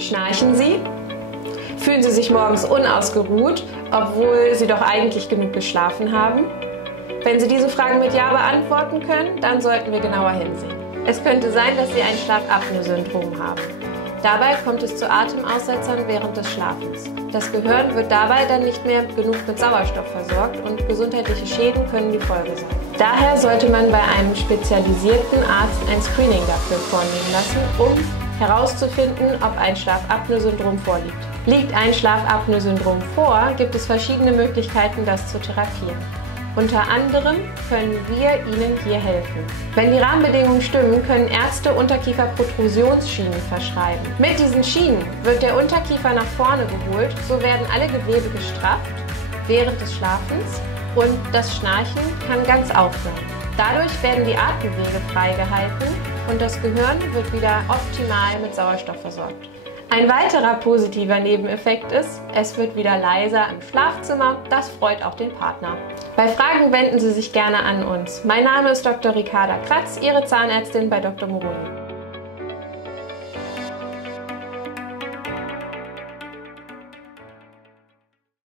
Schnarchen Sie? Fühlen Sie sich morgens unausgeruht, obwohl Sie doch eigentlich genug geschlafen haben? Wenn Sie diese Fragen mit Ja beantworten können, dann sollten wir genauer hinsehen. Es könnte sein, dass Sie ein Schlafapnoe-Syndrom haben. Dabei kommt es zu Atemaussetzern während des Schlafens. Das Gehirn wird dabei dann nicht mehr genug mit Sauerstoff versorgt und gesundheitliche Schäden können die Folge sein. Daher sollte man bei einem spezialisierten Arzt ein Screening dafür vornehmen lassen, um herauszufinden, ob ein Schlafapnoe-Syndrom vorliegt. Liegt ein Schlafapnoe-Syndrom vor, gibt es verschiedene Möglichkeiten, das zu therapieren. Unter anderem können wir Ihnen hier helfen. Wenn die Rahmenbedingungen stimmen, können Ärzte Unterkieferprotrusionsschienen verschreiben. Mit diesen Schienen wird der Unterkiefer nach vorne geholt, so werden alle Gewebe gestrafft während des Schlafens und das Schnarchen kann ganz aufhören. Dadurch werden die Atemwege freigehalten und das Gehirn wird wieder optimal mit Sauerstoff versorgt. Ein weiterer positiver Nebeneffekt ist, es wird wieder leiser im Schlafzimmer, das freut auch den Partner. Bei Fragen wenden Sie sich gerne an uns. Mein Name ist Dr. Ricarda Kratz, Ihre Zahnärztin bei Dr. Moroni.